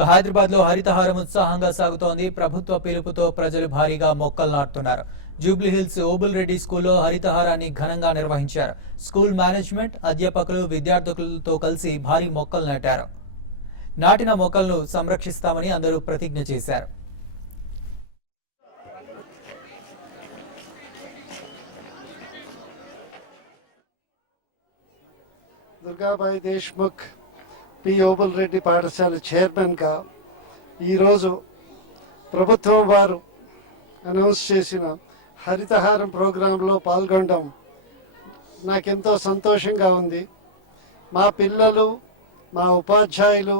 హైదరాబాద్ లో హరితహారం ఉత్సాహంగా సాగుతోంది. ప్రభుత్వ పిలుపుతో ప్రజలు భారీగా మొక్కలు నాటుతున్నారు. జూబ్లీహిల్స్ ఓబుల్ రెడ్డి స్కూల్లో హరితహారాన్ని ఘనంగా నిర్వహించారు. స్కూల్ మేనేజ్మెంట్, అధ్యాపకులు, విద్యార్థులతో కలిసి భారీ మొక్కలు నాటారు. నాటిన మొక్కలను సంరక్షిస్తామని అందరూ ప్రతిజ్ఞ చేశారు. దుర్గాబాయి దేశ్ముఖ్ పి ఓబుల్ రెడ్డి పాఠశాల చైర్మన్గా ఈరోజు ప్రభుత్వం వారు అనౌన్స్ చేసిన హరితహారం ప్రోగ్రాంలో పాల్గొనడం నాకెంతో సంతోషంగా ఉంది. మా పిల్లలు, మా ఉపాధ్యాయులు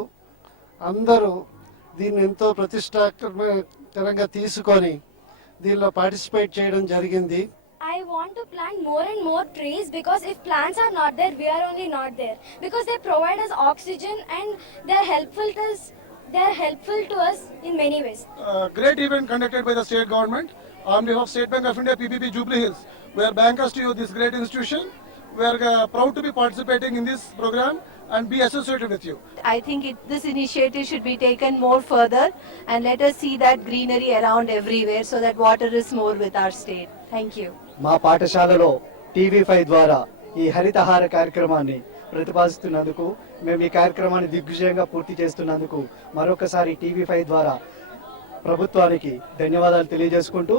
అందరూ దీన్ని ఎంతో ప్రతిష్టాకరంగా తీసుకొని దీనిలో పార్టిసిపేట్ చేయడం జరిగింది. I want to plant more and more trees because if plants are not there, we are only not there. Because they provide us oxygen and they are helpful to us. They are helpful to us in many ways. Great event conducted by the state government on behalf of State Bank of India PPP Jubilee Hills. We are bankers to you, this great institution. We are proud to be participating in this program and be associated with you. I think this initiative should be taken more further and let us see that greenery around everywhere so that water is more with our state. Thank you. మా పాఠశాలలో TV5 ద్వారా ఈ హరితహార కార్యక్రమాన్ని ప్రతిపాదిస్తున్నందుకు, మేము ఈ కార్యక్రమాన్ని దిగ్విజయంగా పూర్తి చేస్తున్నందుకు మరొకసారి TV5 ద్వారా ప్రభుత్వానికి ధన్యవాదాలు తెలియజేసుకుంటూ